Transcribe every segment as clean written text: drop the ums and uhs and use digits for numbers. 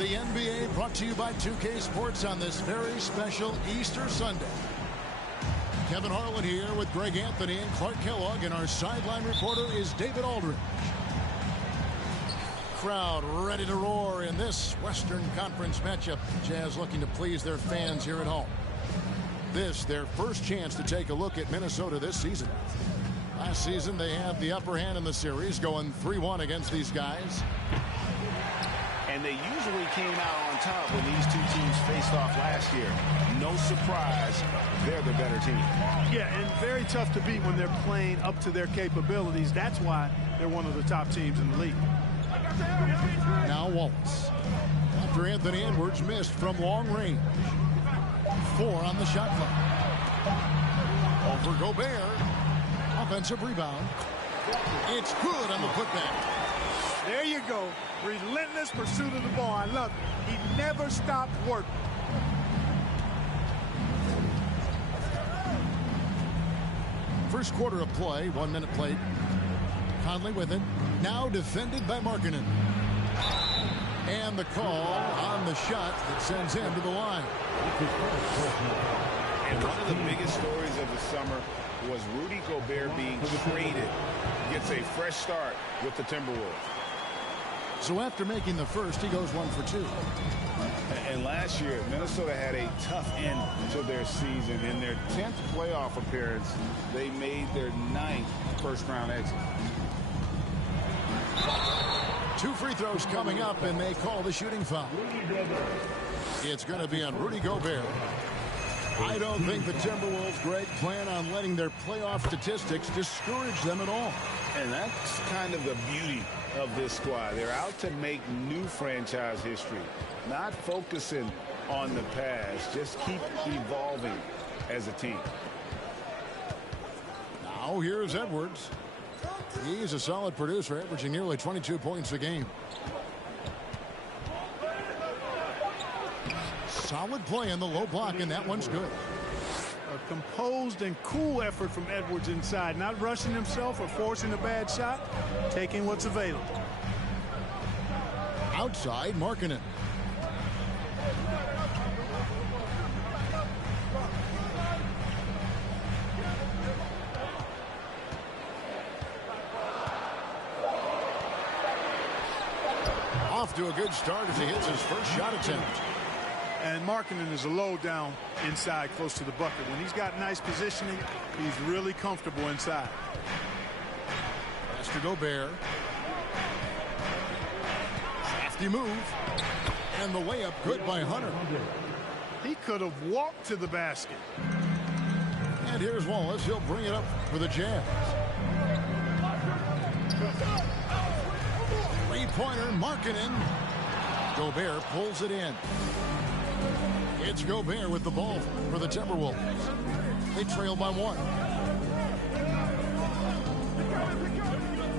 the NBA, brought to you by 2K Sports on this very special Easter Sunday. Kevin Harlan here with Greg Anthony and Clark Kellogg, and our sideline reporter is David Aldridge. Crowd ready to roar in this Western Conference matchup. Jazz looking to please their fans here at home. This their first chance to take a look at Minnesota this season. Last season they had the upper hand in the series, going 3-1 against these guys. And they usually came out on top when these two teams faced off last year. No surprise, they're the better team. Yeah, and very tough to beat when they're playing up to their capabilities. That's why they're one of the top teams in the league. Now Wallace. After Anthony Edwards missed from long range. 4 on the shot clock. Over Gobert. Offensive rebound. It's good on the putback. There you go. Relentless pursuit of the ball. I love it. He never stopped working. First quarter of play, 1 minute played. Conley with it. Now defended by Markkanen. And the call on the shot that sends him to the line. And one of the biggest stories of the summer was Rudy Gobert being traded. Gets a fresh start with the Timberwolves. So after making the first, he goes 1 for 2. And last year, Minnesota had a tough end to their season. In their 10th playoff appearance, they made their 9th first-round exit. 2 free throws coming up, and they call the shooting foul. It's going to be on Rudy Gobert. I don't think the Timberwolves, Greg, plan on letting their playoff statistics discourage them at all. And that's kind of the beauty of this squad. They're out to make new franchise history, not focusing on the past. Just keep evolving as a team. Now here's Edwards. He's a solid producer, averaging nearly 22 points a game. Solid play in the low block, and that one's good. A composed and cool effort from Edwards inside, not rushing himself or forcing a bad shot, taking what's available. Outside, Markkanen. Off to a good start as he hits his first shot attempt. And Markkanen is a low down inside close to the bucket. When he's got nice positioning, he's really comfortable inside. Pass to Gobert. Crafty move. And the layup good by Hunter. He could have walked to the basket. And here's Wallace. He'll bring it up for the Jazz. Three-pointer, Markkanen. Gobert pulls it in. It's Gobert with the ball for the Timberwolves. They trail by 1.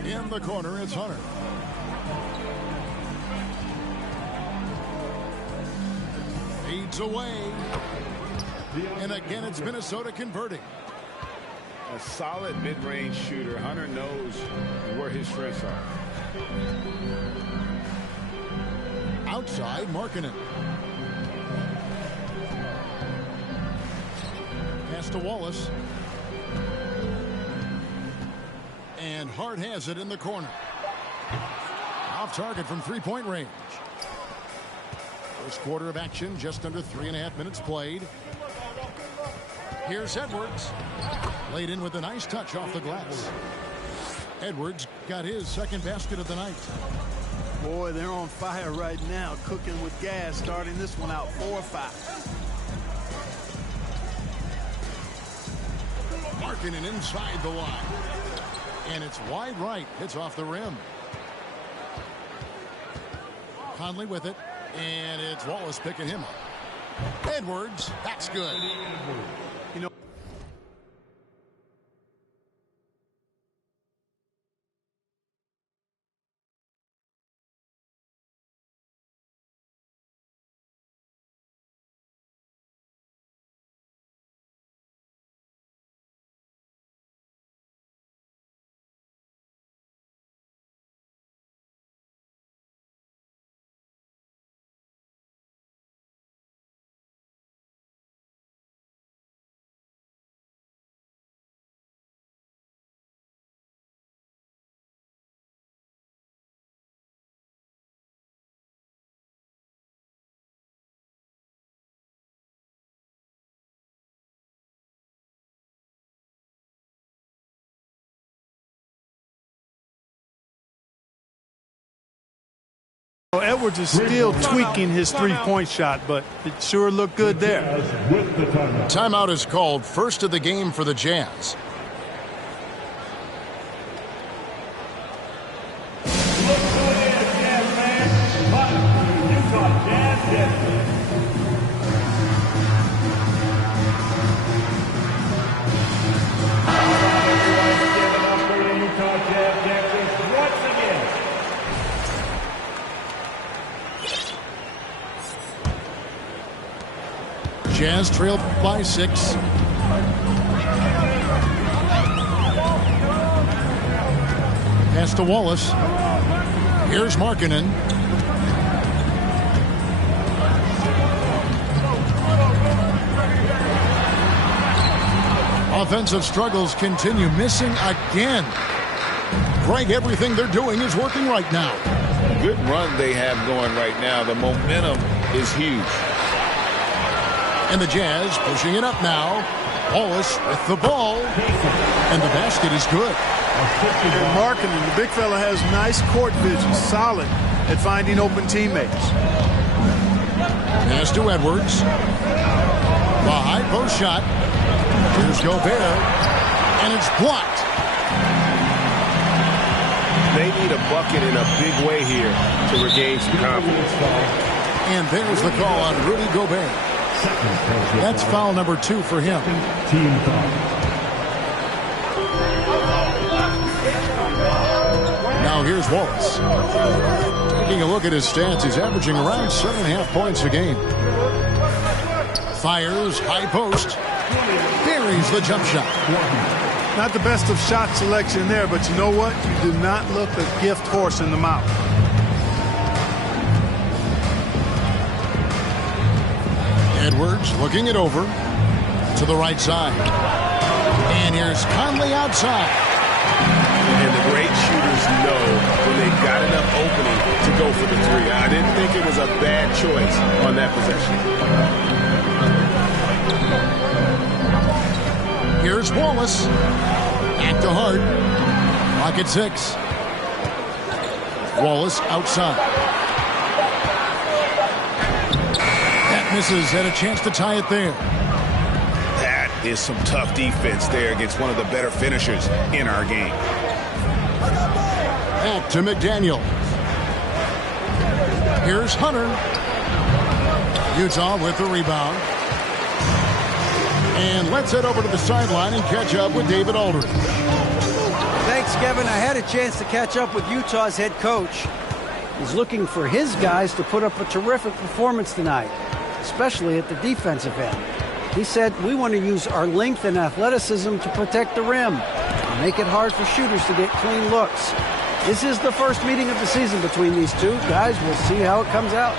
In the corner, it's Hunter. Feeds away. And again, it's Minnesota converting. A solid mid-range shooter. Hunter knows where his strengths are. Outside, Markkanen. Pass to Wallace. And Hart has it in the corner. Off target from three-point range. First quarter of action, just under 3.5 minutes played. Here's Edwards. Laid in with a nice touch off the glass. Edwards got his second basket of the night. Boy, they're on fire right now, cooking with gas, starting this one out 4-5. Markkanen inside the line. And it's wide right. Hits off the rim. Conley with it. And it's Wallace picking him up. Edwards, that's good. Edwards is still tweaking his three-point shot, but it sure looked good there. Timeout is called, first of the game for the Jazz. Jazz trailed by 6. Pass to Wallace. Here's Markkanen. Offensive struggles continue. Missing again. Greg, everything they're doing is working right now. Good run they have going right now. The momentum is huge. And the Jazz pushing it up now. Wallace with the ball. And the basket is good. And Markkanen, the big fella, has nice court vision. Solid at finding open teammates. Pass to Edwards. The high post shot. Here's Gobert. And it's blocked. They need a bucket in a big way here to regain some confidence. And there's the call on Rudy Gobert. That's foul number 2 for him. Team foul. Now here's Wallace. Taking a look at his stats, he's averaging around 7.5 points a game. Fires, high post. Buries the jump shot. Not the best of shot selection there, but you know what? You do not look a gift horse in the mouth. Edwards looking it over to the right side. And here's Conley outside. And the great shooters know when they've got enough opening to go for the 3. I didn't think it was a bad choice on that possession. Here's Wallace. Back to Hart. Clock at 6. Wallace outside. Misses, had a chance to tie it there. That is some tough defense there against one of the better finishers in our game. Back to McDaniel. Here's Hunter. Utah with the rebound. And let's head over to the sideline and catch up with David Aldridge. Thanks, Kevin. I had a chance to catch up with Utah's head coach. He's looking for his guys to put up a terrific performance tonight, especially at the defensive end. He said, we want to use our length and athleticism to protect the rim and make it hard for shooters to get clean looks. This is the first meeting of the season between these two guys. We'll see how it comes out.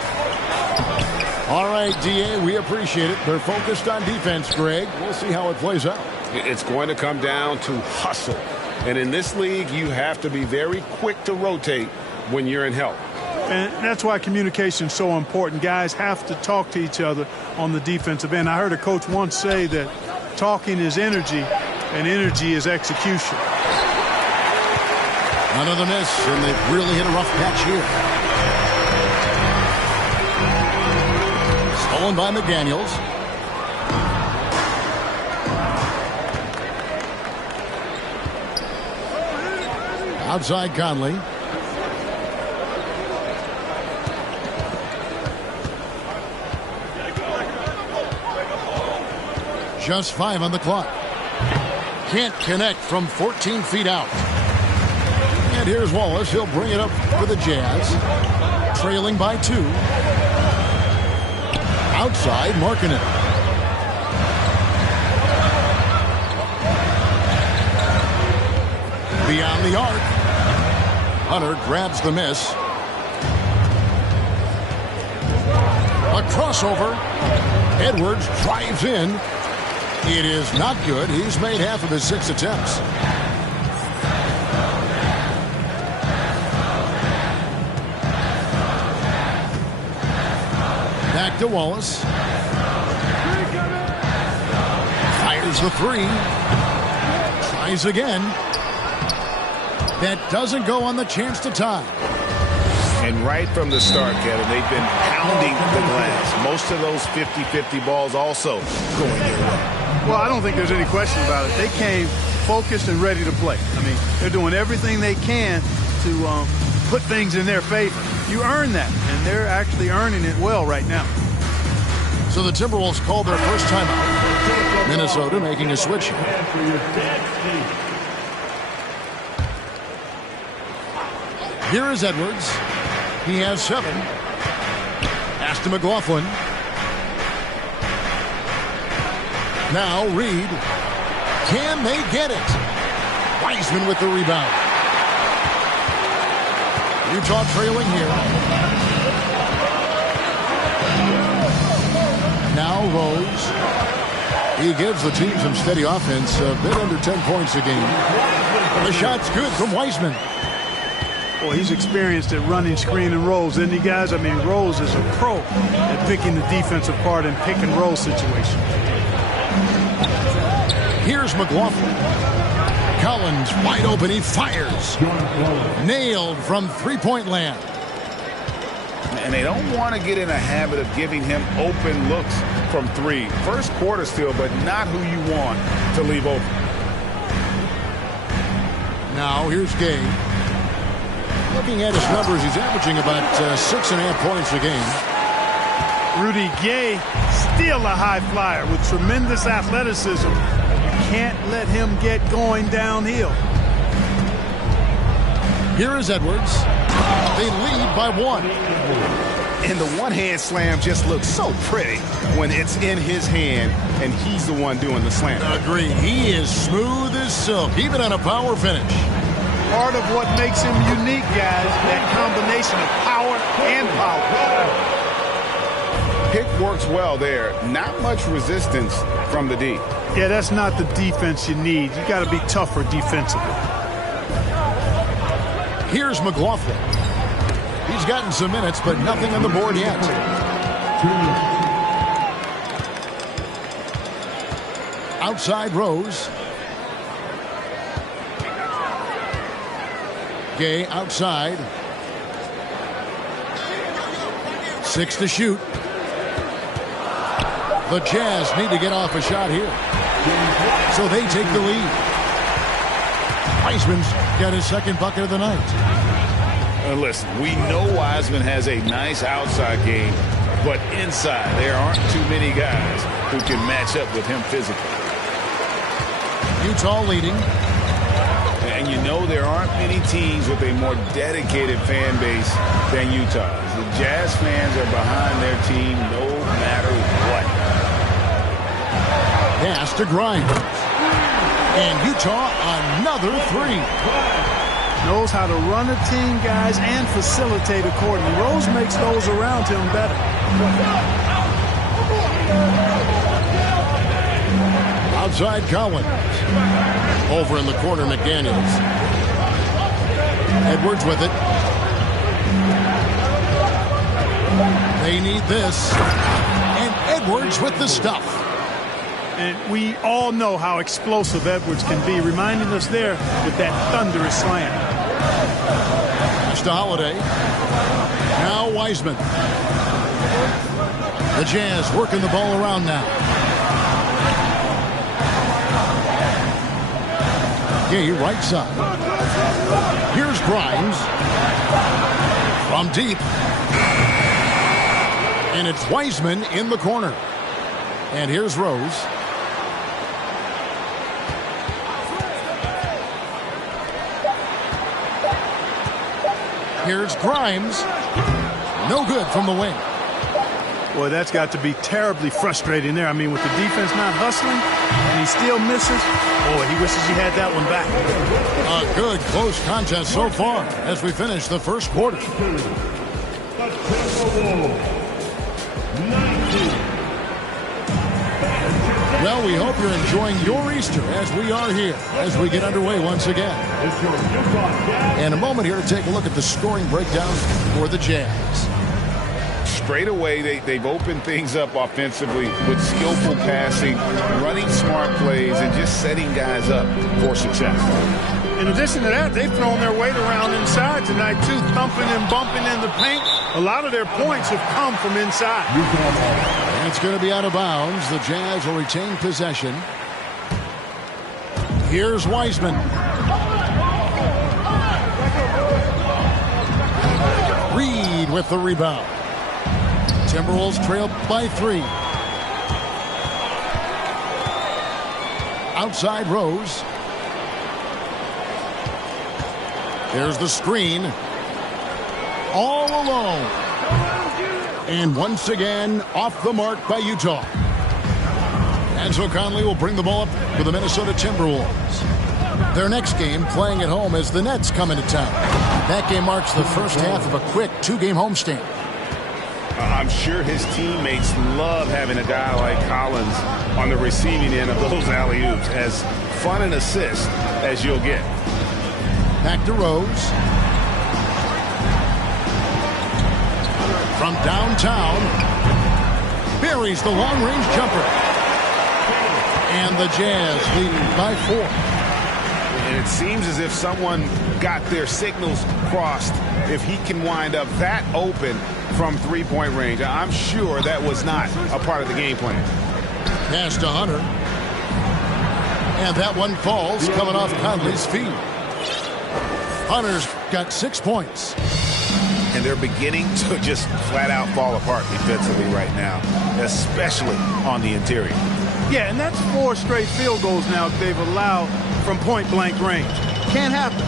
All right, D.A., we appreciate it. They're focused on defense, Greg. We'll see how it plays out. It's going to come down to hustle. And in this league, you have to be very quick to rotate when you're in help. And that's why communication is so important. Guys have to talk to each other on the defensive end. I heard a coach once say that talking is energy and energy is execution. Another miss, and they've really hit a rough patch here. Stolen by McDaniels. Outside Conley. Just 5 on the clock. Can't connect from 14 feet out. And here's Wallace. He'll bring it up for the Jazz. Trailing by 2. Outside, Markkanen. Beyond the arc. Hunter grabs the miss. A crossover. Edwards drives in. It is not good. He's made half of his 6 attempts. Back to Wallace. Fires the 3. Tries again. That doesn't go on the chance to tie. And right from the start, Kevin, they've been pounding the glass. Most of those 50-50 balls also going their way. Well, I don't think there's any question about it. They came focused and ready to play. I mean, they're doing everything they can to put things in their favor. You earn that, and they're actually earning it well right now. So the Timberwolves called their first timeout. Minnesota making a switch. Here is Edwards. He has 7. Pass to McLaughlin. Now Reed. Can they get it? Wiseman with the rebound. Utah trailing here. Now Rose. He gives the team some steady offense, a bit under 10 points a game. The shot's good from Wiseman. Well, he's experienced at running screen and rolls, isn't he, guys? I mean, Rose is a pro at picking the defensive part and pick and roll situation. Here's McLaughlin. Collins wide open. He fires. Nailed from three-point land. And they don't want to get in a habit of giving him open looks from 3. First quarter still, but not who you want to leave open. Now here's Gay. Looking at his numbers, he's averaging about 6.5 points a game. Rudy Gay, still a high flyer with tremendous athleticism. You can't let him get going downhill. Here is Edwards. They lead by 1. And the one-hand slam just looks so pretty when it's in his hand and he's the one doing the slam. Agree. He is smooth as silk, even on a power finish. Part of what makes him unique, guys, that combination of power and power. Pick works well there. Not much resistance from the D. Yeah, that's not the defense you need. You got to be tougher defensively. Here's McLaughlin. He's gotten some minutes, but nothing on the board yet. Outside Rose. Gay outside. 6 to shoot. The Jazz need to get off a shot here. So they take the lead. Wiseman's got his second bucket of the night. Listen, we know Wiseman has a nice outside game, but inside there aren't too many guys who can match up with him physically. Utah leading. And you know there aren't many teams with a more dedicated fan base than Utah's. The Jazz fans are behind their team no matter what. Pass to Grimes. And Utah another 3. Knows how to run a team, guys, and facilitate accordingly. Rose makes those around him better. Outside Collins. Over in the corner, McDaniels. Edwards with it. They need this. And Edwards with the stuff. And we all know how explosive Edwards can be, reminding us there with that thunderous slam. Just a Holiday. Now Wiseman. The Jazz working the ball around now. Gay right side. Here's Grimes. From deep. And it's Wiseman in the corner. And here's Rose. Here's Grimes. No good from the wing. Boy, that's got to be terribly frustrating there. I mean, with the defense not hustling and he still misses, boy, he wishes he had that one back. A good close contest so far as we finish the first quarter. Well, we hope you're enjoying your Easter as we are here as we get underway once again. And a moment here to take a look at the scoring breakdown for the Jazz. straight away, they've opened things up offensively with skillful passing, running smart plays, and just setting guys up for success. In addition to that, they've thrown their weight around inside tonight, too, thumping and bumping in the paint. A lot of their points have come from inside. And it's going to be out of bounds. The Jazz will retain possession. Here's Wiseman. Reed with the rebound. Timberwolves trail by 3. Outside Rose. There's the screen. All alone. And once again, off the mark by Utah. And so Conley will bring the ball up for the Minnesota Timberwolves. Their next game, playing at home, as the Nets come into town. That game marks the first half of a quick 2-game homestand. I'm sure his teammates love having a guy like Collins on the receiving end of those alley-oops. As fun an assist as you'll get. Back to Rose. From downtown, buries the long-range jumper. And the Jazz lead by 4. And it seems as if someone got their signals crossed if he can wind up that open from three-point range. I'm sure that was not a part of the game plan. Pass to Hunter. And that one falls coming off Conley's feet. Hunter's got 6 points. And they're beginning to just flat-out fall apart defensively right now, especially on the interior. Yeah, and that's 4 straight field goals now they've allowed from point-blank range. Can't happen.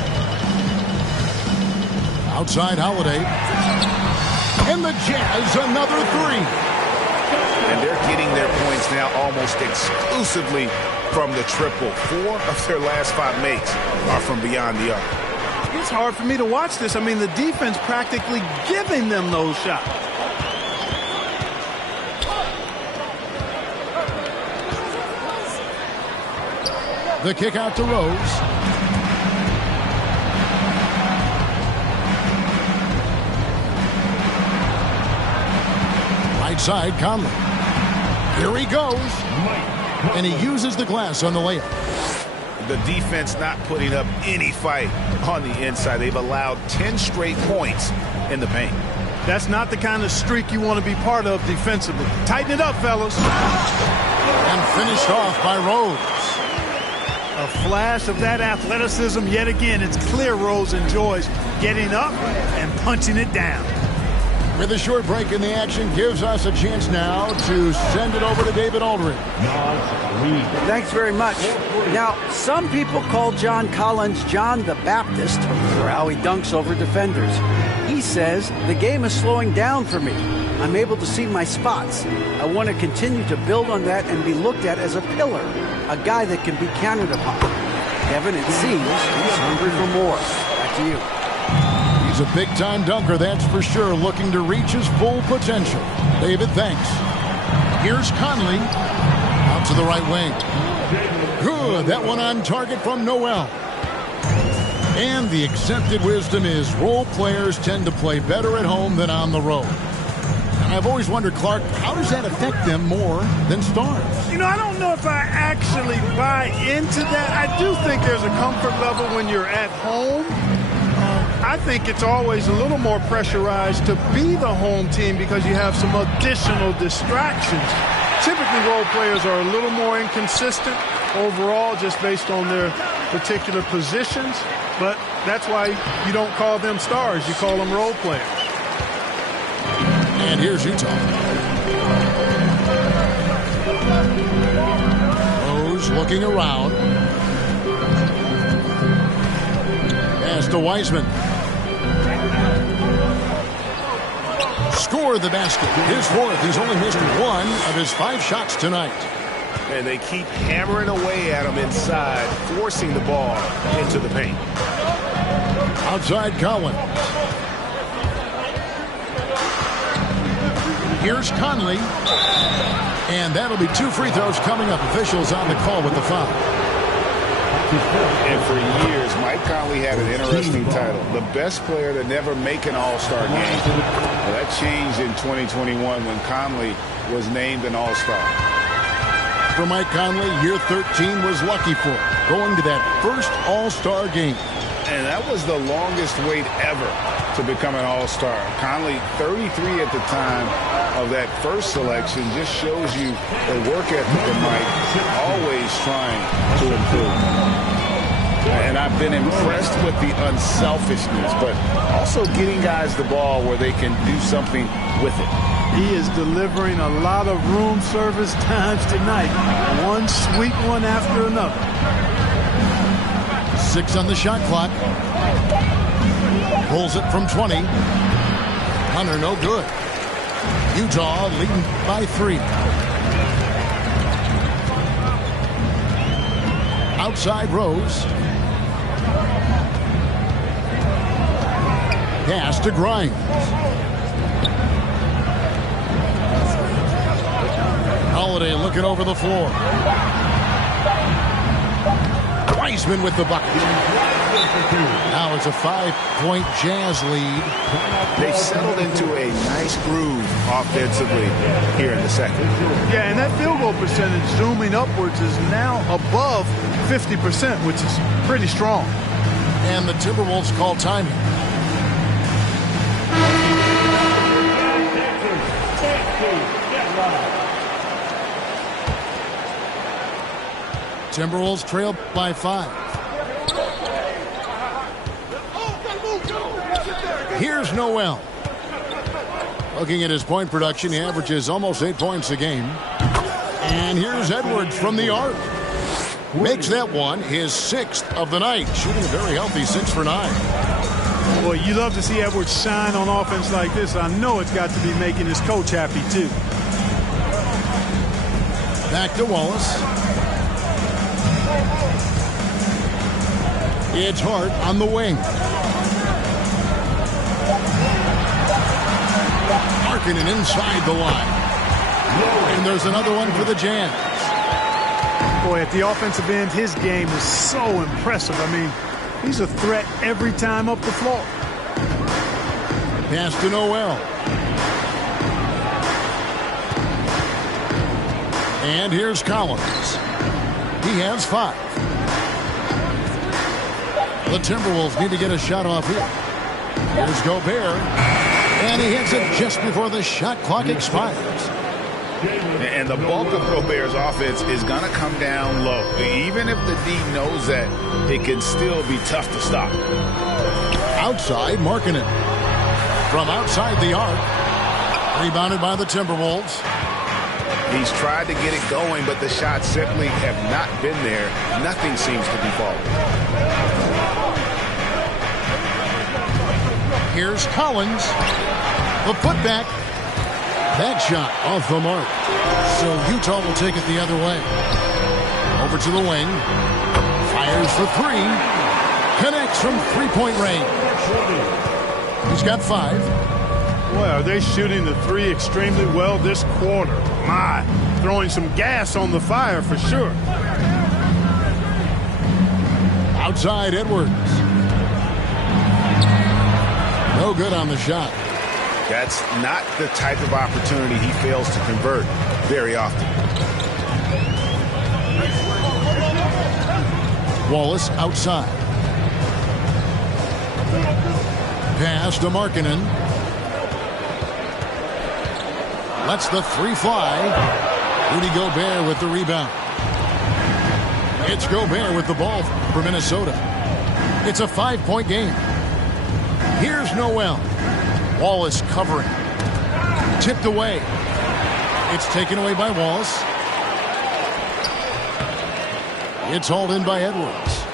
Outside Holiday. And the Jazz another 3. And they're getting their points now almost exclusively from the triple. 4 of their last 5 makes are from beyond the arc. It's hard for me to watch this. I mean, the defense practically giving them those shots. The kick out to Rose. Right side, Conley. Here he goes. And he uses the glass on the layup. The defense not putting up any fight on the inside. They've allowed 10 straight points in the paint. That's not the kind of streak you want to be part of defensively. Tighten it up, fellas. And finished off by Rose. A flash of that athleticism yet again. It's clear Rose enjoys getting up and punching it down. With a short break in the action, gives us a chance now to send it over to David Aldridge. Thanks very much. Now, some people call John Collins John the Baptist for how he dunks over defenders. He says, the game is slowing down for me. I'm able to see my spots. I want to continue to build on that and be looked at as a pillar, a guy that can be counted upon. Kevin, it seems he's hungry for more. Back to you. He's a big-time dunker, that's for sure, looking to reach his full potential. David, thanks. Here's Conley. Out to the right wing. Good. That one on target from Noel. And the accepted wisdom is role players tend to play better at home than on the road. And I've always wondered, Clark, how does that affect them more than stars? You know, I don't know if I actually buy into that. I do think there's a comfort level when you're at home. I think it's always a little more pressurized to be the home team because you have some additional distractions. Typically, role players are a little more inconsistent overall just based on their particular positions, but that's why you don't call them stars. You call them role players. And here's Utah. Rose looking around. Pass to Wiseman. Scored the basket. His 4th. He's only missed 1 of his 5 shots tonight. And they keep hammering away at him inside, forcing the ball into the paint. Outside Collins. Here's Conley. And that'll be 2 free throws coming up. Officials on the call with the foul. And for years, Mike Conley had an interesting title, the best player to never make an All-Star game. Well, that changed in 2021 when Conley was named an All-Star. For Mike Conley, year 13 was lucky for him, going to that first All-Star game. And that was the longest wait ever to become an All-Star. Conley, 33 at the time of that first selection, just shows you the work ethic of Mike, always trying to improve. And I've been impressed with the unselfishness, but also getting guys the ball where they can do something with it. He is delivering a lot of room service times tonight. One sweet one after another. 6 on the shot clock. Pulls it from 20. Hunter, no good. Utah leading by 3. Outside Rose. Pass to Grimes. Holiday looking over the floor. Wiseman with the bucket. Now it's a 5-point Jazz lead. They've settled into a nice groove offensively here in the second. Yeah, and that field goal percentage zooming upwards is now above 50%, which is pretty strong. And the Timberwolves call timing. Timberwolves trail by 5. Here's Noel. Looking at his point production, he averages almost 8 points a game. And here's Edwards from the arc. Makes that one his 6th of the night, shooting a very healthy 6 for 9. Boy, you love to see Edwards shine on offense like this. I know it's got to be making his coach happy, too. Back to Wallace. It's Hart on the wing. Markkanen inside the line. And there's another one for the Jazz. Boy, at the offensive end, his game is so impressive. I mean, he's a threat every time up the floor. Pass to Noel. And here's Collins. He has 5. The Timberwolves need to get a shot off here. Here's Gobert. And he hits it just before the shot clock expires. And the bulk of Gobert's offense is going to come down low. Even if the D knows that, it can still be tough to stop. Outside, Markkanen. From outside the arc. Rebounded by the Timberwolves. He's tried to get it going, but the shots simply have not been there. Nothing seems to be falling. Here's Collins. The putback. That shot off the mark. So Utah will take it the other way. Over to the wing. Fires for 3. Connects from 3-point range. He's got 5. Boy, are they shooting the 3 extremely well this quarter. My, throwing some gas on the fire for sure. Outside Edwards. No good on the shot. That's not the type of opportunity he fails to convert very often. Wallace outside. Pass to Markkanen. Lets the 3 fly. Rudy Gobert with the rebound. It's Gobert with the ball for Minnesota. It's a 5-point game. Here's Noel. Wallace covering. Tipped away. It's taken away by Wallace. It's hauled in by Edwards.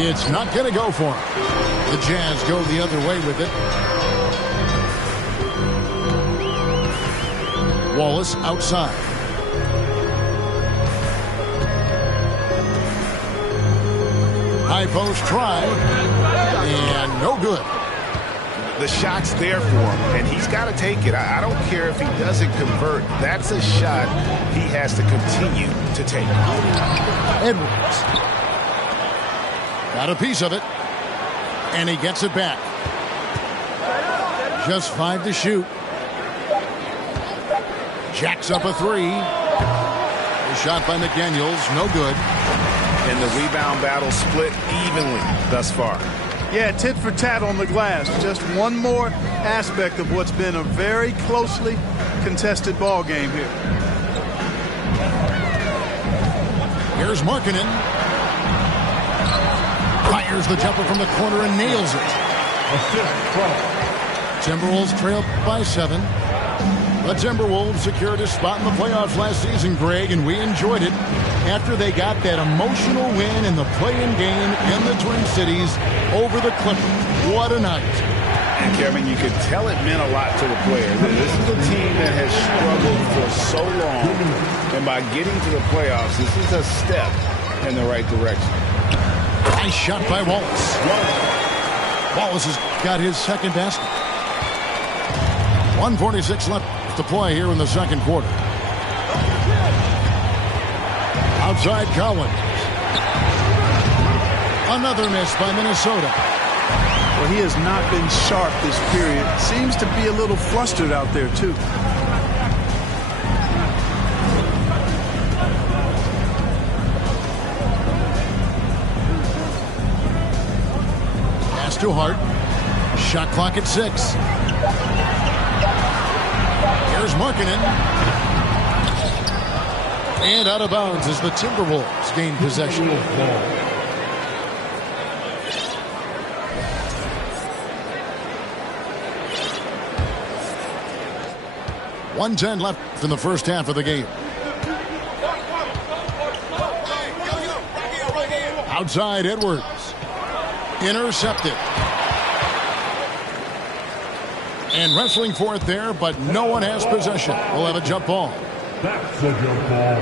It's not going to go for him. The Jazz go the other way with it. Wallace outside. High post try. And no good. The shot's there for him, and he's got to take it. I don't care if he doesn't convert. That's a shot he has to continue to take. Edwards. Got a piece of it. And he gets it back. Just 5 to shoot. Jacks up a 3. A shot by McDaniels, no good. And the rebound battle split evenly thus far. Yeah, tit for tat on the glass. Just one more aspect of what's been a very closely contested ball game here. Here's Markkanen. Fires the jumper from the corner and nails it. Timberwolves trail by 7. The Timberwolves secured a spot in the playoffs last season, Greg, and we enjoyed it after they got that emotional win in the play-in game in the Twin Cities over the Clippers. What a night. And, Kevin, you could tell it meant a lot to the players. This is a team that has struggled for so long, and by getting to the playoffs, this is a step in the right direction. Nice shot by Wallace. Wallace has got his second basket. 1:46 left to play here in the second quarter. Outside Collins. Another miss by Minnesota. Well, he has not been sharp this period. Seems to be a little flustered out there, too. Pass to Hart. Shot clock at 6. Here's Markkanen. And out of bounds as the Timberwolves gain possession. 1:10 left in the first half of the game. Outside Edwards. Intercepted. And wrestling for it there, but no one has possession. We'll have a jump ball. That's a jump ball.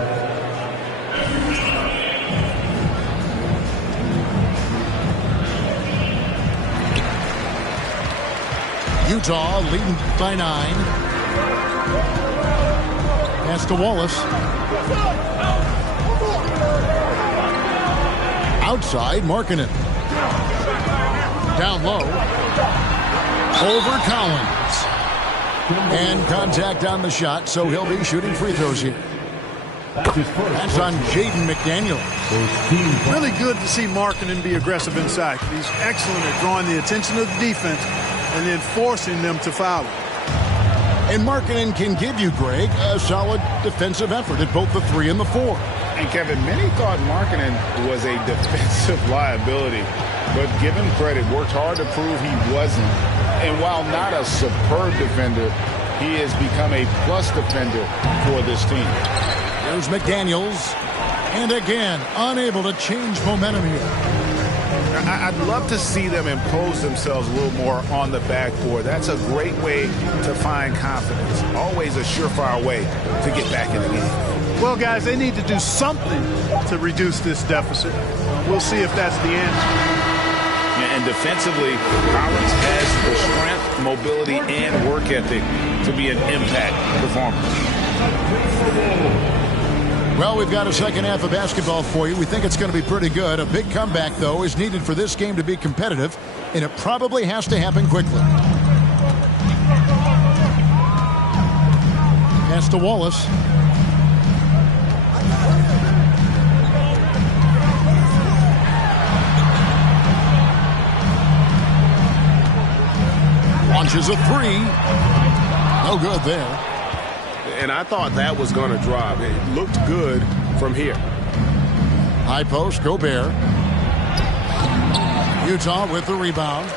Utah leading by 9. Pass to Wallace. Outside Markkanen. Down low. Over Collins. And contact on the shot, so he'll be shooting free throws here. That's on Jaden McDaniels. Really good to see Markkanen be aggressive inside. He's excellent at drawing the attention of the defense and then forcing them to foul him. And Markkanen can give you, Greg, a solid defensive effort at both the 3 and the 4. And, Kevin, many thought Markkanen was a defensive liability, but give him credit, worked hard to prove he wasn't. And while not a superb defender, he has become a plus defender for this team. Here's McDaniels. And again, unable to change momentum here. I'd love to see them impose themselves a little more on the backboard. That's a great way to find confidence. Always a surefire way to get back in the game. Well, guys, they need to do something to reduce this deficit. We'll see if that's the answer. And defensively, Collins has the strength, mobility, and work ethic to be an impact performer. Well, we've got a second half of basketball for you. We think it's going to be pretty good. A big comeback, though, is needed for this game to be competitive, and it probably has to happen quickly. Pass to Wallace. Launches a 3. No good there. And I thought that was going to drop. It looked good from here. High post, Gobert. Utah with the rebound.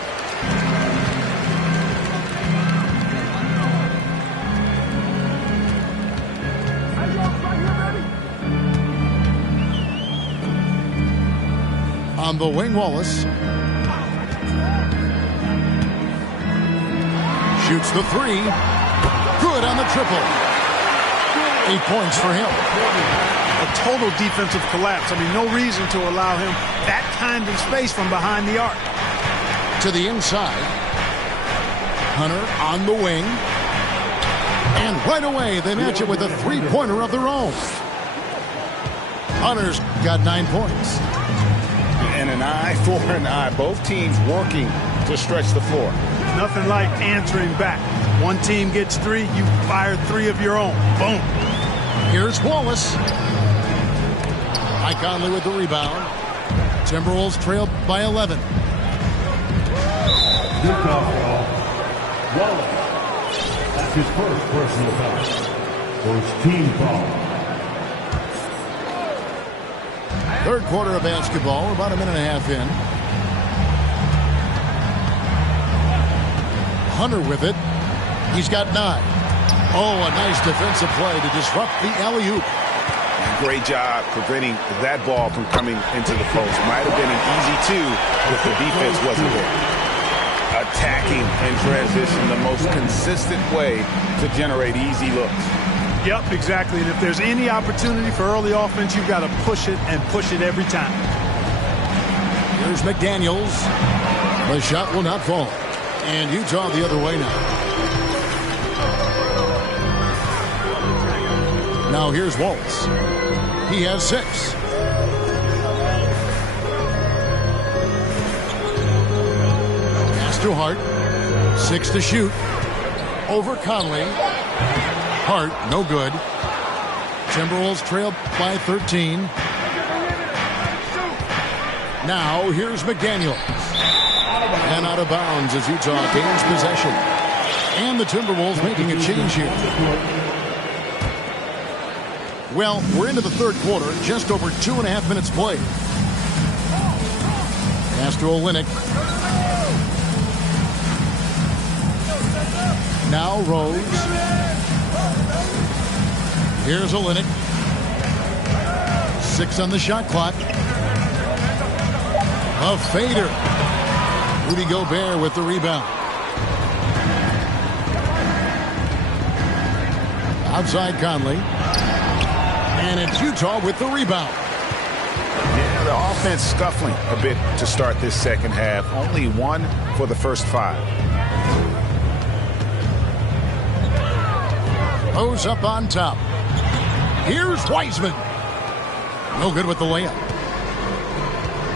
On the wing, Wallace. Shoots the 3. Good on the triple. 8 points for him. A total defensive collapse. I mean, no reason to allow him that kind of space from behind the arc. To the inside. Hunter on the wing. And right away, they match it with a three-pointer of their own. Hunter's got 9 points. And an eye for an eye. Both teams working to stretch the floor. Nothing like answering back. One team gets 3, you fire 3 of your own. Boom. Here's Wallace. Mike Conley with the rebound. Timberwolves trail by 11. Good call, Wallace. That's his first personal foul. First team foul. Third quarter of basketball, about a minute and a half in. Hunter with it. He's got 9. Oh, a nice defensive play to disrupt the alley-oop. Great job preventing that ball from coming into the post. Might have been an easy 2 if the defense wasn't there. Attacking in transition, the most consistent way to generate easy looks. Yep, exactly. And if there's any opportunity for early offense, you've got to push it and push it every time. Here's McDaniels. The shot will not fall. And Utah the other way now. Now here's Waltz. He has 6. Pass to Hart. 6 to shoot. Over Conley. Hart, no good. Timberwolves trail by 13. Now here's McDaniels. And out of bounds as Utah gains possession. And the Timberwolves making a change here. Well, we're into the third quarter. Just over 2.5 minutes played. Pass to Olynyk. Now Rose. Here's Olynyk. 6 on the shot clock. A fader. Rudy Gobert with the rebound. Outside Conley. And it's Utah with the rebound. Yeah, the offense scuffling a bit to start this second half. Only 1 for the first 5. Rose up on top. Here's Wiseman. No good with the layup.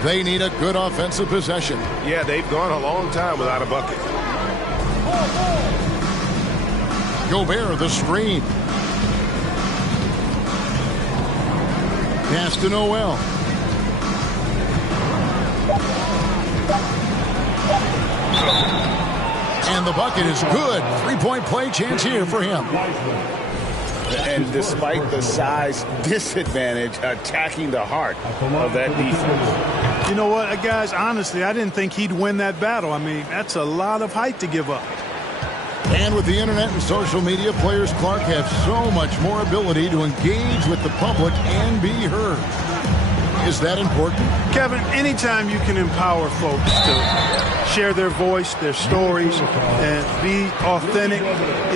They need a good offensive possession. Yeah, they've gone a long time without a bucket. Gobert the screen. Pass to Noel. And the bucket is good. 3-point play chance here for him. And despite the size disadvantage, attacking the heart of that defense. You know what, guys, honestly, I didn't think he'd win that battle. I mean, that's a lot of height to give up. And with the internet and social media, players Clark have so much more ability to engage with the public and be heard. Is that important? Kevin, anytime you can empower folks to share their voice, their stories, and be authentic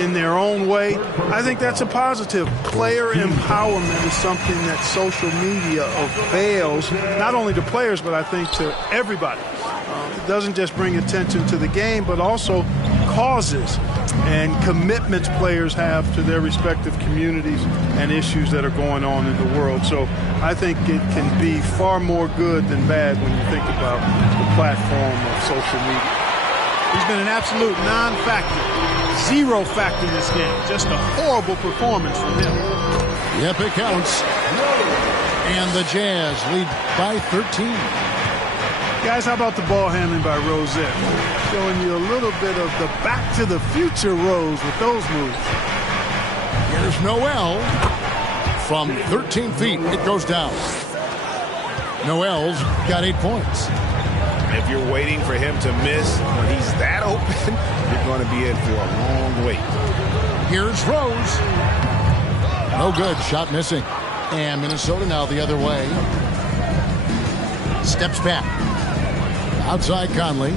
in their own way, I think that's a positive. Player empowerment is something that social media avails, not only to players, but I think to everybody. It doesn't just bring attention to the game, but also causes and commitments players have to their respective communities and issues that are going on in the world. So I think it can be far more good than bad when you think about the platform of social media. He's been an absolute non-factor, 0 factor in this game. Just a horrible performance from him. Yep, it counts. And the Jazz lead by 13. Guys, how about the ball handling by Rosette? Showing you a little bit of the back-to-the-future Rose with those moves. Here's Noel. From 13 feet, it goes down. Noel's got 8 points. If you're waiting for him to miss when he's that open, you're going to be in for a long wait. Here's Rose. No good. Shot missing. And Minnesota now the other way. Steps back. Outside Conley.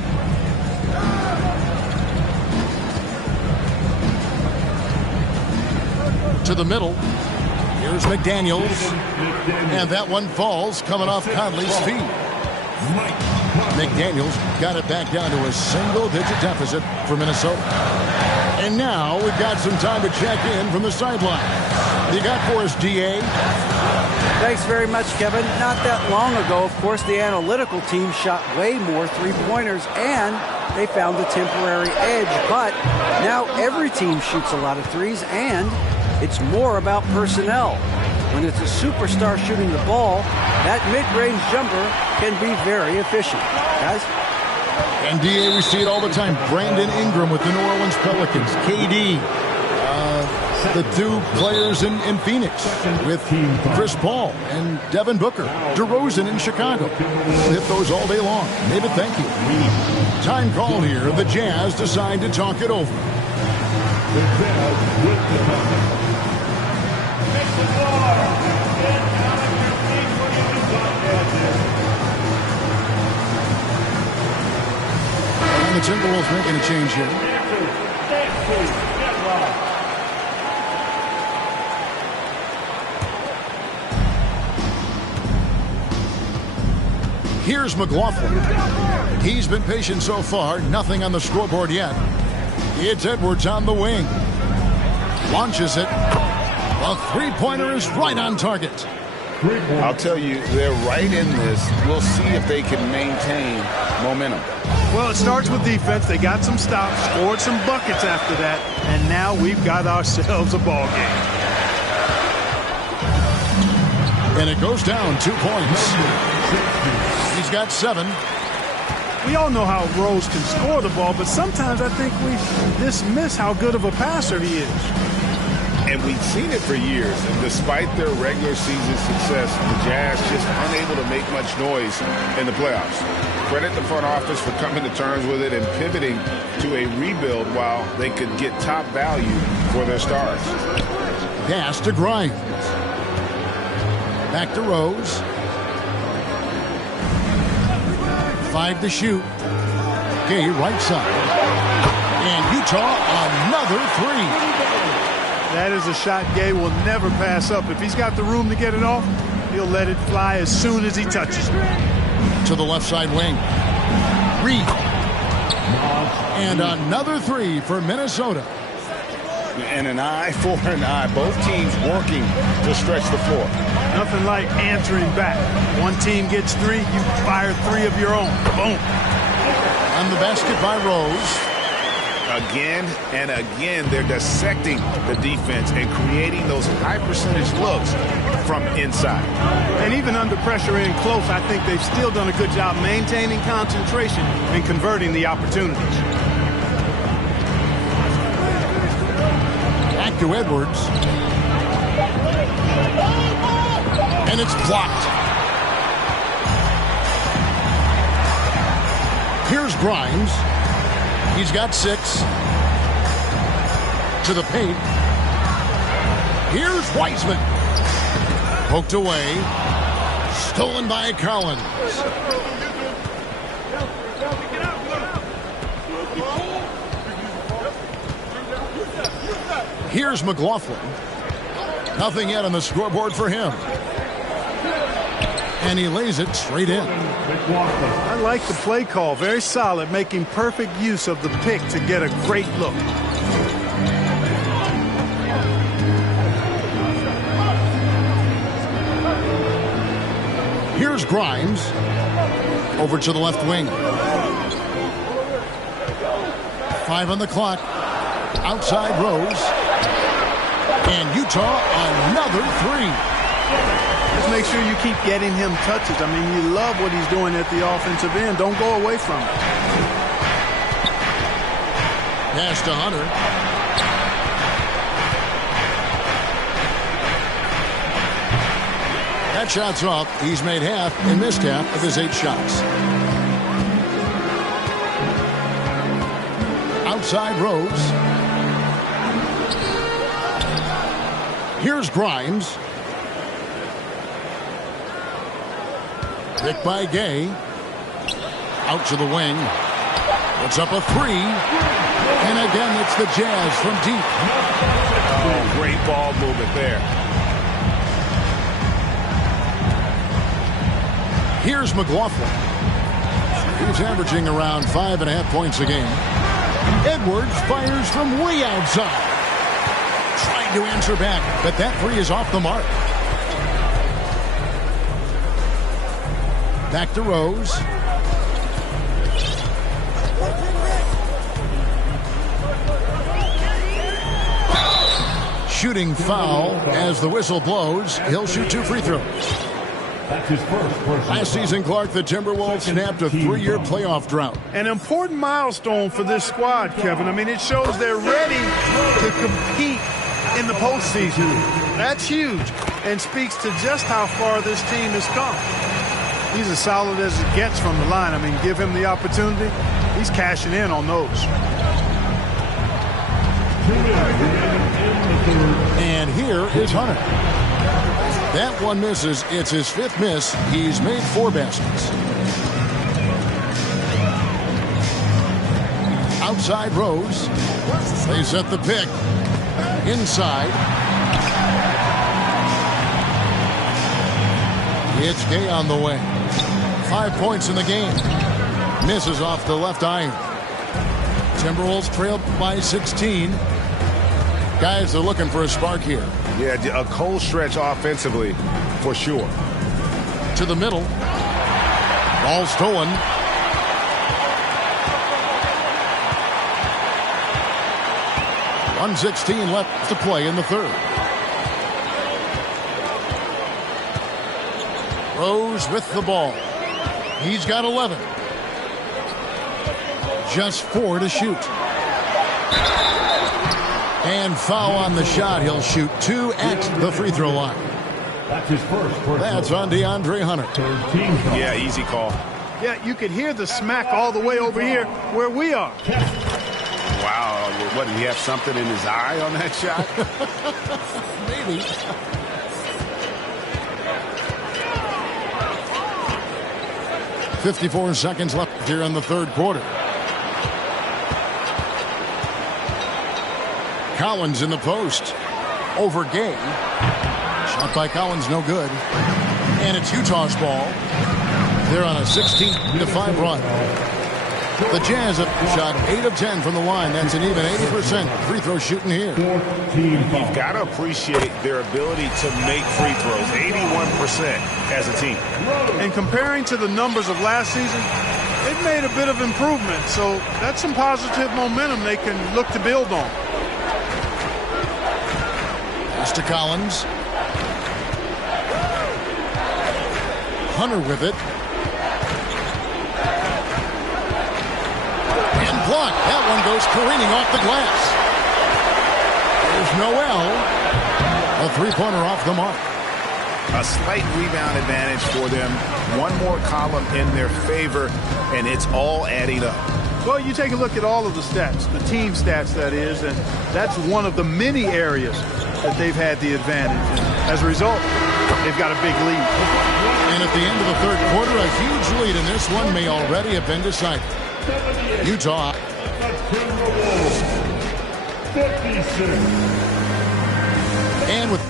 To the middle. Here's McDaniels. And that one falls coming off Conley's feet. McDaniels got it back down to a single-digit deficit for Minnesota. And now we've got some time to check in from the sideline. You got for us, D.A.? Thanks very much, Kevin. Not that long ago, of course, the analytical team shot way more three-pointers, and they found a temporary edge. But now every team shoots a lot of threes, and it's more about personnel. When it's a superstar shooting the ball, that mid-range jumper can be very efficient. Guys? And, D.A., we see it all the time. Brandon Ingram with the New Orleans Pelicans. KD, the two players in Phoenix with Chris Paul and Devin Booker. DeRozan in Chicago. We'll hit those all day long. David, thank you. Time called here. The Jazz decide to talk it over. The Jazz with the talk. Make the floor. Get out of your feet when you do talk. And the Timberwolves making a change here. Here's McLaughlin. He's been patient so far. Nothing on the scoreboard yet. It's Edwards on the wing. Launches it. The three-pointer is right on target. I'll tell you, they're right in this. We'll see if they can maintain momentum. Well, it starts with defense. They got some stops, scored some buckets after that, and now we've got ourselves a ball game. And it goes down 2 points. He's got 7. We all know how Rose can score the ball, but sometimes I think we dismiss how good of a passer he is. And we've seen it for years. And despite their regular season success, the Jazz just unable to make much noise in the playoffs. Credit the front office for coming to terms with it and pivoting to a rebuild while they could get top value for their stars. Pass to Grimes. Back to Rose. 5 to shoot. Gay right side. And Utah another 3. That is a shot Gay will never pass up. If he's got the room to get it off, he'll let it fly as soon as he touches it. To the left side wing. Reed. And another 3 for Minnesota. And an eye for an eye. Both teams working to stretch the floor. Nothing like answering back. One team gets 3, you fire 3 of your own. Boom. On the basket by Rose. Again and again, they're dissecting the defense and creating those high percentage looks from inside. And even under pressure in close, I think they've still done a good job maintaining concentration and converting the opportunities. Back to Edwards. And it's blocked. Here's Grimes. He's got 6. To the paint. Here's Wiseman. Poked away. Stolen by Collins. Here's McLaughlin. Nothing yet on the scoreboard for him. And he lays it straight in. I like the play call. Very solid, making perfect use of the pick to get a great look. Here's Grimes. Over to the left wing. 5 on the clock. Outside Rose. And Utah another 3. Just make sure you keep getting him touches. I mean, you love what he's doing at the offensive end. Don't go away from it. Pass to Hunter. That shot's off. He's made half and missed half of his 8 shots. Outside Rose. Here's Grimes. Picked by Gay. Out to the wing. Puts up a 3. And again, it's the Jazz from deep. Oh, great ball movement there. Here's McLaughlin. He's averaging around 5.5 points a game. Edwards fires from way outside. Trying to answer back, but that three is off the mark. Back to Rose. Shooting foul as the whistle blows. He'll shoot 2 free throws. That's his first personal. Last season, Clark, the Timberwolves snapped a 3-year playoff drought. An important milestone for this squad, Kevin. I mean, it shows they're ready to compete in the postseason. That's huge and speaks to just how far this team has come. He's as solid as it gets from the line. I mean, give him the opportunity. He's cashing in on those. And here is Hunter. That one misses. It's his 5th miss. He's made 4 baskets. Outside Rose. They set the pick. Inside. It's Gay on the way. 5 points in the game. Misses off the left iron. Timberwolves trailed by 16. Guys are looking for a spark here. Yeah, a cold stretch offensively for sure. To the middle. Ball stolen. .116 left to play in the third. Rose with the ball. He's got 11. Just 4 to shoot. And foul on the shot. He'll shoot 2 at the free throw line. That's his first personal. That's on DeAndre Hunter. Yeah, easy call. Yeah, you could hear the smack all the way over here where we are. Wow, what, did he have something in his eye on that shot? Maybe. .54 seconds left here in the third quarter. Collins in the post. Over Gay. Shot by Collins, no good. And it's Utah's ball. They're on a 16-5 run. The Jazz have shot 8 of 10 from the line. That's an even 80% free throw shooting here. You've got to appreciate their ability to make free throws. 81% as a team. And comparing to the numbers of last season, they've made a bit of improvement. So that's some positive momentum they can look to build on. Pass to Collins. Hunter with it. And blocked. That one goes careening off the glass. There's Noel. A three-pointer off the mark. A slight rebound advantage for them. One more column in their favor, and it's all adding up. Well, you take a look at all of the stats, the team stats, that is, and that's one of the many areas that they've had the advantage. And as a result, they've got a big lead. And at the end of the third quarter, a huge lead, and this one may already have been decided. Utah. 56. And with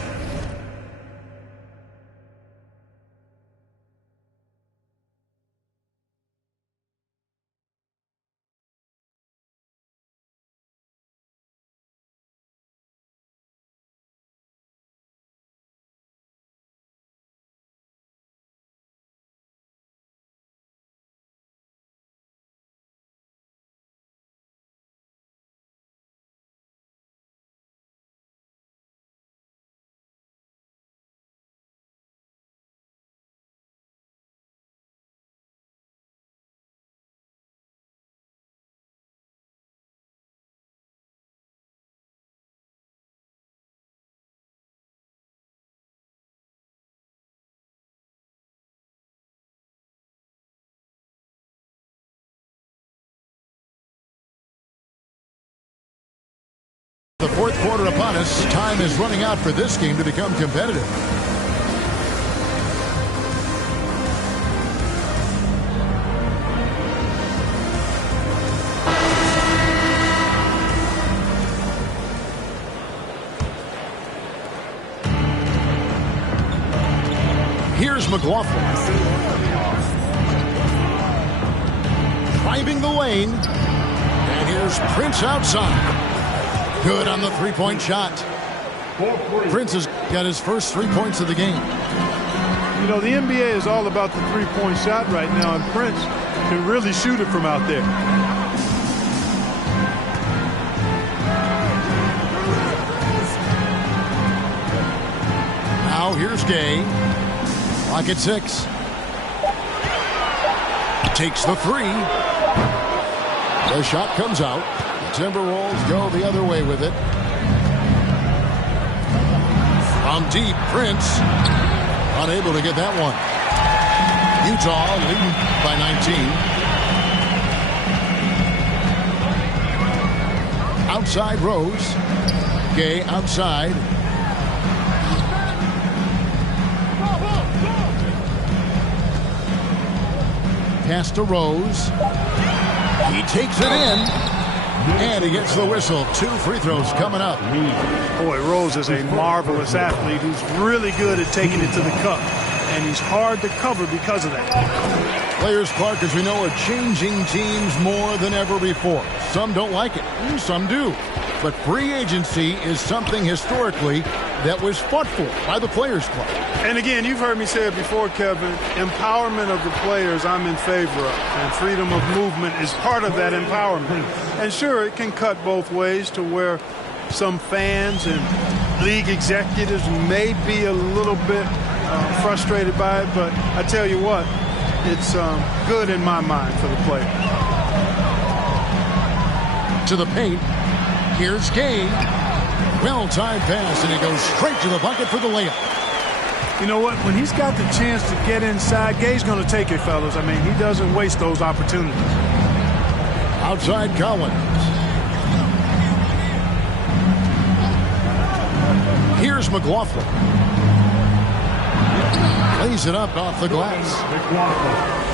the fourth quarter upon us, time is running out for this game to become competitive. Here's McLaughlin. driving the lane. And here's Prince outside. Good on the three-point shot. Prince has got his first 3 points of the game. You know, the NBA is all about the three-point shot right now, and Prince can really shoot it from out there. Now here's Gay. Clock at 6. Takes the three. The shot comes out. The Timberwolves go the other way with it. From deep, Prince unable to get that one. Utah leading by 19. Outside Rose. Gay outside. Pass to Rose. He takes it in. And he gets the whistle. 2 free throws coming up. Boy, Rose is a marvelous athlete who's really good at taking it to the cup. And he's hard to cover because of that. Players, Clark, as we know, are changing teams more than ever before. Some don't like it. Some do. But free agency is something historically that was fought for by the Players Club. And again, you've heard me say it before, Kevin, empowerment of the players I'm in favor of. And freedom of movement is part of that empowerment. And sure, it can cut both ways to where some fans and league executives may be a little bit frustrated by it. But I tell you what, it's good in my mind for the player. To the paint. Here's Gay. Well-timed pass, and he goes straight to the bucket for the layup. You know what? When he's got the chance to get inside, Gay's going to take it, fellas. I mean, he doesn't waste those opportunities. Outside Collins. Here's McLaughlin. Lays it up off the glass.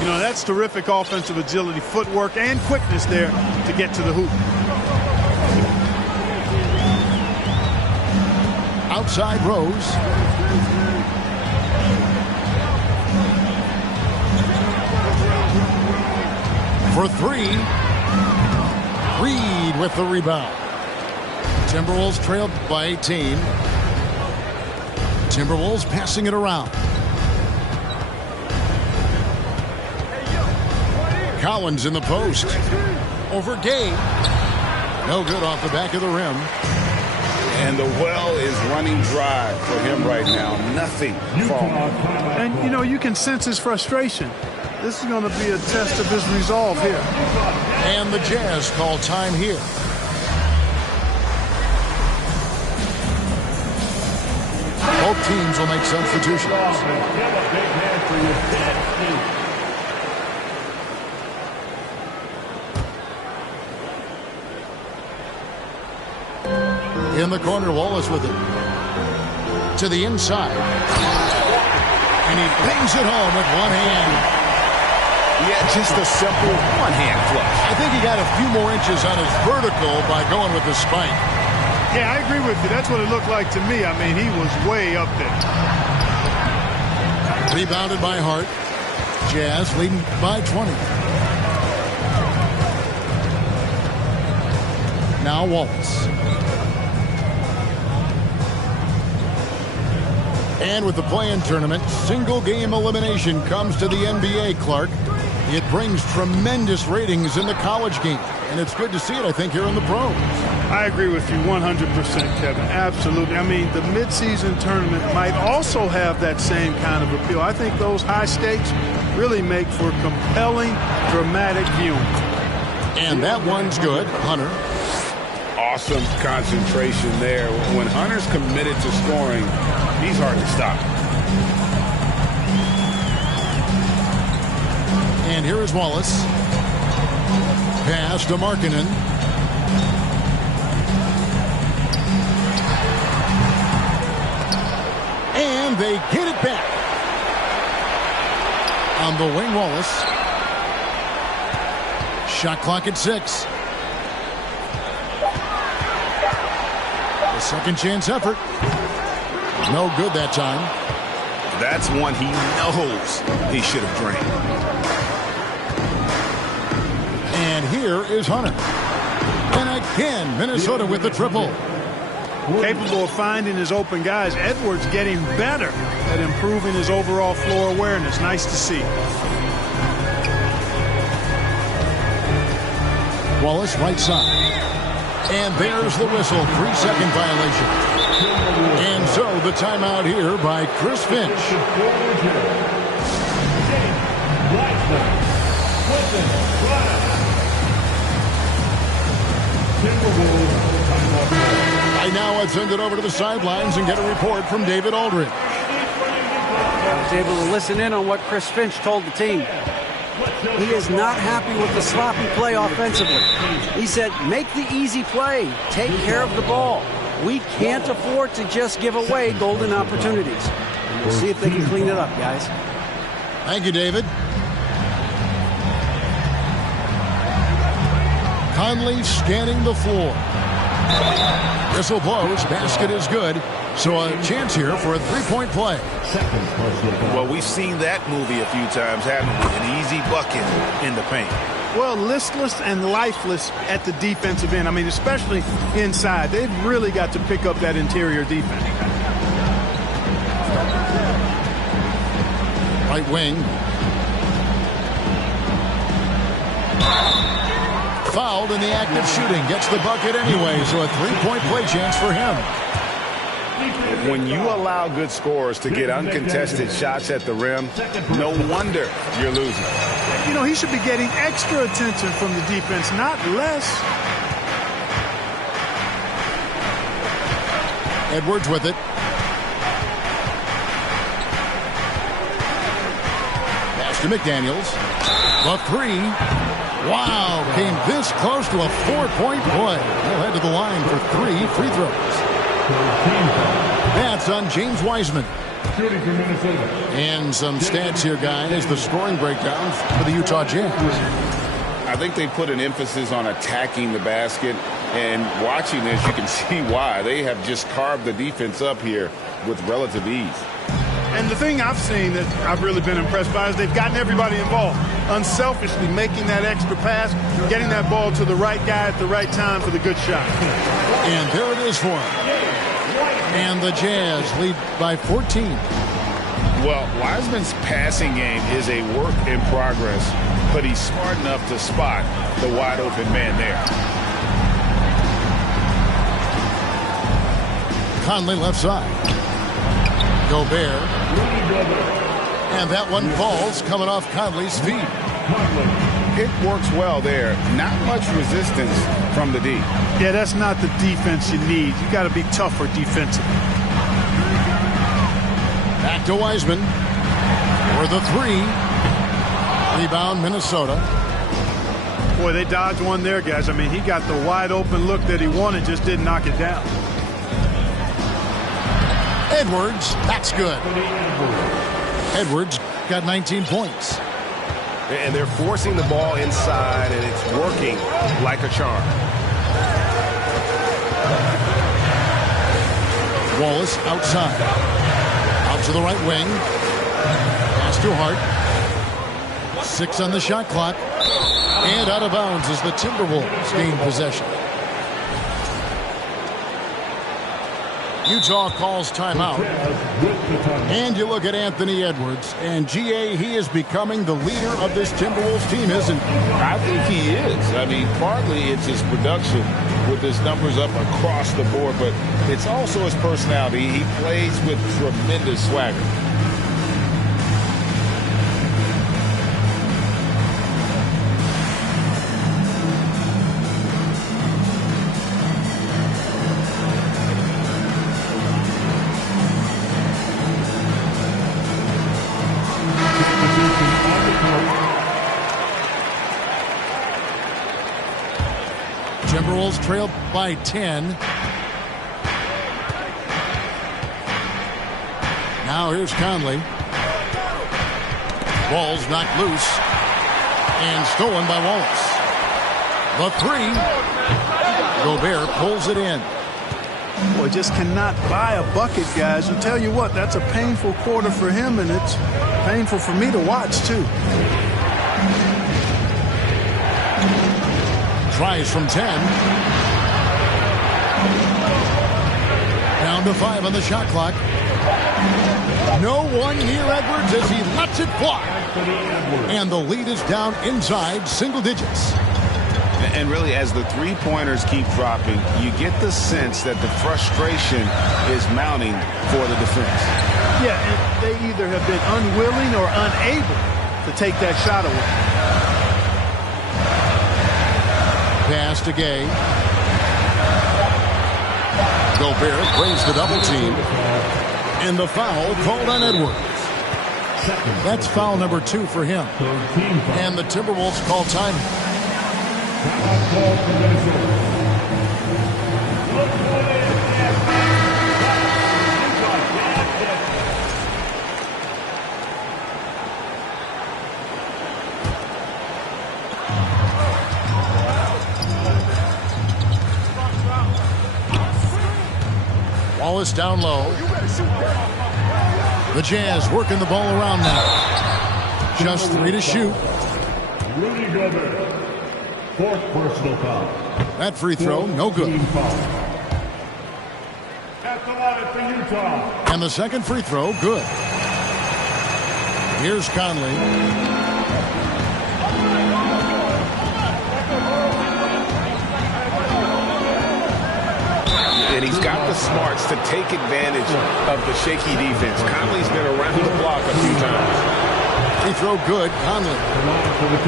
You know, that's terrific offensive agility, footwork, and quickness there to get to the hoop. Outside Rose. For 3. Reed with the rebound. Timberwolves trailed by 18. Timberwolves passing it around. Collins in the post. Over Gay. No good off the back of the rim. And the well is running dry for him right now. Nothing falling. And, you know, you can sense his frustration. This is going to be a test of his resolve here. And the Jazz call time here. Both teams will make substitutions. In the corner, Wallace with it. To the inside. And he bangs it home with one hand. Yeah, just a simple one-hand flush. I think he got a few more inches on his vertical by going with the spike. Yeah, I agree with you. That's what it looked like to me. I mean, he was way up there. Rebounded by Hart. Jazz leading by 20. Now Wallace. And with the play-in tournament, single-game elimination comes to the NBA, Clark. It brings tremendous ratings in the college game. And it's good to see it, I think, here in the pros. I agree with you 100%, Kevin. Absolutely. I mean, the midseason tournament might also have that same kind of appeal. I think those high stakes really make for compelling, dramatic viewing. And that one's good. Hunter. Awesome concentration there. When Hunter's committed to scoring, he's hard to stop. And here is Wallace. Pass to Markkanen. And they get it back. On the wing, Wallace. Shot clock at 6. A second chance effort. No good that time. That's one he knows he should have drained. And here is Hunter. And again, Minnesota with the triple. Capable of finding his open guys. Edwards getting better at improving his overall floor awareness. Nice to see. Wallace right side. And there's the whistle. 3-second violation. And so the timeout here by Chris Finch. Right now, let's send it over to the sidelines and get a report from David Aldridge. I was able to listen in on what Chris Finch told the team. He is not happy with the sloppy play offensively. He said, make the easy play. Take care of the ball. We can't afford to just give away golden opportunities. We'll see if they can clean it up, guys. Thank you, David. Conley scanning the floor. Whistle blows. Basket is good. So a chance here for a three-point play. Well, we've seen that movie a few times, haven't we? An easy bucket in the paint. Well, listless and lifeless at the defensive end. I mean, especially inside. They've really got to pick up that interior defense. Right wing. Fouled in the act of shooting. Gets the bucket anyway, so a three-point play chance for him. When you allow good scorers to get uncontested shots at the rim, no wonder you're losing. You know, he should be getting extra attention from the defense, not less. Edwards with it. Pass to McDaniels. The three. Wow, came this close to a four-point play. He'll head to the line for 3 free throws. That's on James Wiseman. Shooting for Minnesota. And some stats here, guys. The scoring breakdown for the Utah Jazz. I think they put an emphasis on attacking the basket, and watching this, you can see why. They have just carved the defense up here with relative ease. And the thing I've seen that I've really been impressed by is they've gotten everybody involved. Unselfishly making that extra pass, getting that ball to the right guy at the right time for the good shot. And there it is for him. And the Jazz lead by 14. Well, Wiseman's passing game is a work in progress, but he's smart enough to spot the wide open man there. Conley left side. Gobert. And that one falls coming off Conley's feet. It works well there. Not much resistance from the D. Yeah, that's not the defense you need. You got to be tougher defensively. Back to Wiseman for the three. Rebound, Minnesota. Boy, they dodged one there, guys. I mean, he got the wide open look that he wanted, just didn't knock it down. Edwards, that's good. Edwards got 19 points. And they're forcing the ball inside, and it's working like a charm. Wallace outside. Out to the right wing. Pass to Hart. 6 on the shot clock. And out of bounds as the Timberwolves gain possession. Utah calls timeout. And you look at Anthony Edwards. And, G.A., he is becoming the leader of this Timberwolves team, isn't he? I think he is. I mean, partly it's his production with his numbers up across the board, but it's also his personality. He plays with tremendous swagger. Timberwolves trailed by 10. Now here's Conley. Ball's knocked loose and stolen by Wallace. The three. Gobert pulls it in. Boy, just cannot buy a bucket, guys. I'll tell you what, that's a painful quarter for him, and it's painful for me to watch, too. Tries from 10. Down to 5 on the shot clock. No one near Edwards as he lets it fly. And the lead is down inside single digits. And really, as the three-pointers keep dropping, you get the sense that the frustration is mounting for the defense. Yeah, and they either have been unwilling or unable to take that shot away. Pass to Gay. Gobert brings the double team. And the foul called on Edwards. That's foul number 2 for him. And the Timberwolves call time. Wallace down low. The Jazz working the ball around now. Just 3 to shoot. Rudy Gobert, 4th personal foul. That free throw, no good. At the line for Utah. And the second free throw, good. Here's Conley. And he's got the smarts to take advantage of the shaky defense. Conley's been around the block a few times. Free throw good, Conley.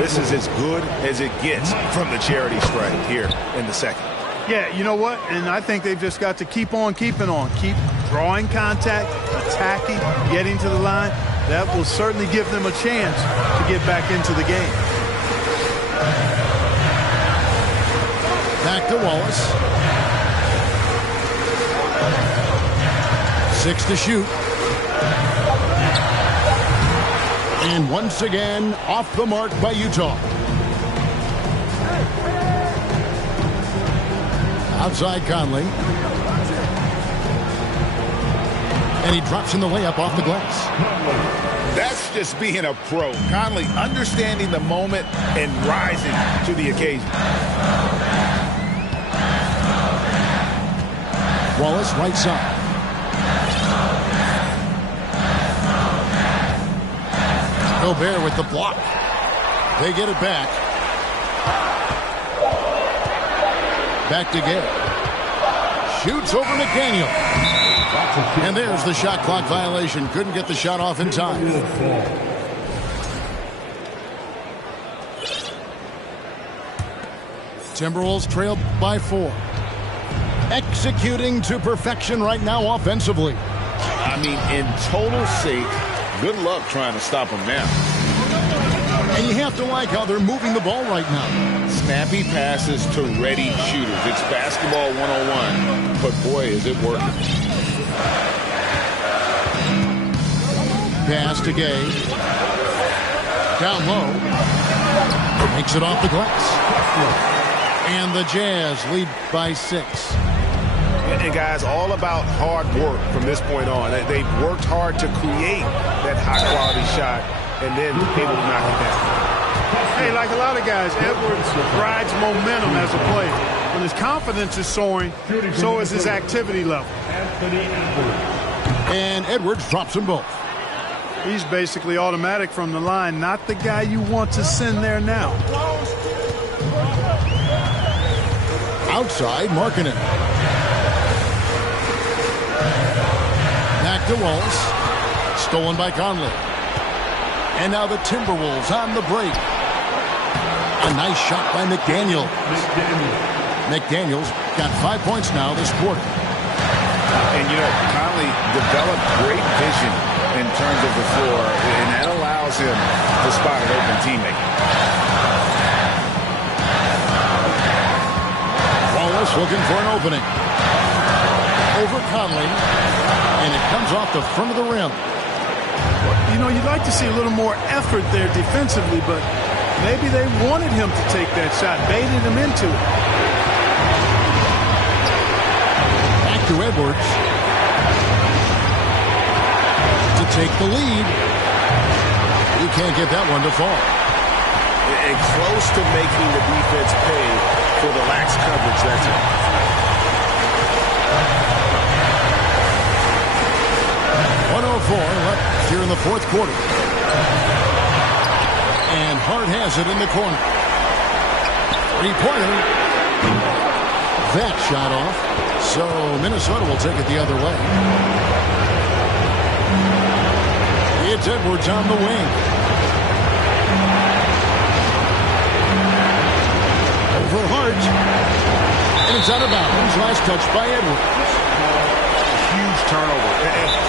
This is as good as it gets from the charity stripe here in the second. Yeah, you know what? And I think they've just got to keep on keeping on. Keep drawing contact, attacking, getting to the line. That will certainly give them a chance to get back into the game. Back to Wallace. 6 to shoot. And once again, off the mark by Utah. Outside Conley. And he drops in the layup off the glass. That's just being a pro. Conley understanding the moment and rising to the occasion. Wallace right side. Gobert with the block. They get it back. Back to Gay. Shoots over McDaniel. And there's the shot clock violation. Couldn't get the shot off in time. Timberwolves trail by 4. Executing to perfection right now offensively. I mean, in total sync. Good luck trying to stop them now. And you have to like how they're moving the ball right now. Snappy passes to ready shooters. It's basketball 101, but boy, is it working. Pass to Gay. Down low. Makes it off the glass. And the Jazz lead by 6. And guys, all about hard work from this point on. They've worked hard to create that high-quality shot and then able to knock it down. Hey, like a lot of guys, Edwards rides momentum as a player. When his confidence is soaring, so is his activity level. And Edwards drops them both. He's basically automatic from the line, not the guy you want to send there now. Outside, Markkanen. Back to Wallace. Stolen by Conley. And now the Timberwolves on the break. A nice shot by McDaniel. McDaniel's got 5 points now this quarter. And, you know, Conley developed great vision in terms of the floor, and that allows him to spot an open teammate. Wallace looking for an opening. Over Conley. And it comes off the front of the rim. You know, you'd like to see a little more effort there defensively, but maybe they wanted him to take that shot, baited him into it. Back to Edwards. To take the lead. He can't get that one to fall. And close to making the defense pay for the lax coverage that time. 1:04 left here in the fourth quarter. And Hart has it in the corner. Three-pointer. That shot off. So Minnesota will take it the other way. It's Edwards on the wing. Over Hart. And it's out of bounds. Last touch by Edwards. Huge turnover.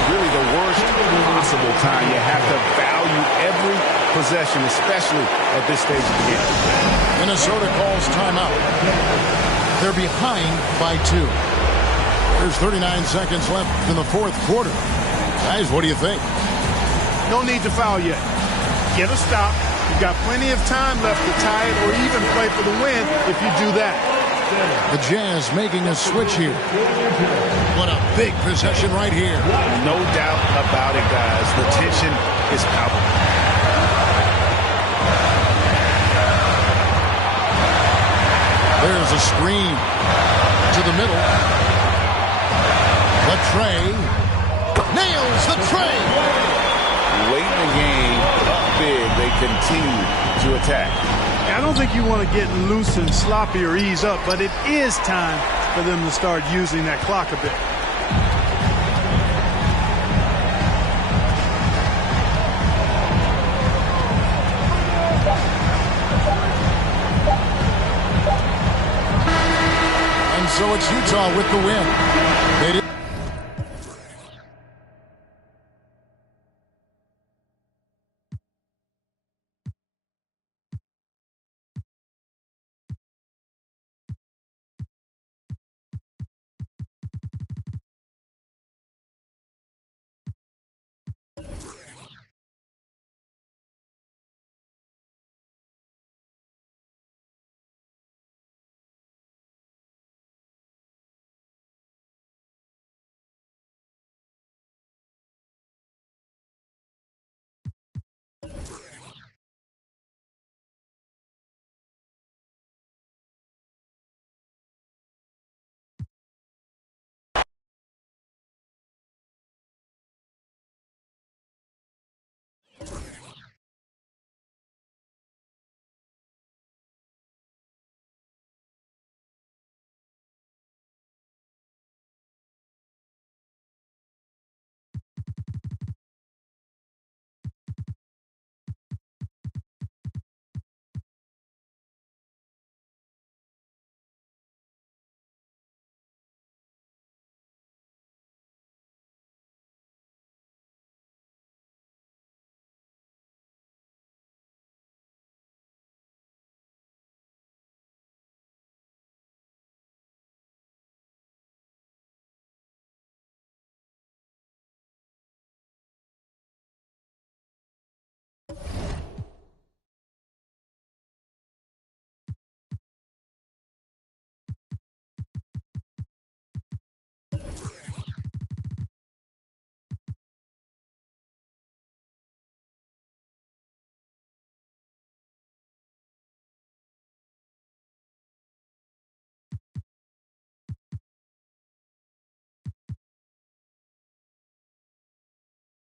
Really the worst possible time. You have to value every possession, especially at this stage of the game. Minnesota calls timeout. They're behind by 2. There's 39 seconds left in the fourth quarter. Guys, what do you think? No need to foul yet. Get a stop. You've got plenty of time left to tie it or even play for the win if you do that. The Jazz making a switch here. What a big possession right here. No doubt about it, guys. The tension is palpable. There's a screen to the middle. The tray. Nails the tray. Late in the game, up big, they continue to attack. I don't think you want to get loose and sloppy or ease up, but it is time for them to start using that clock a bit. And so it's Utah with the win.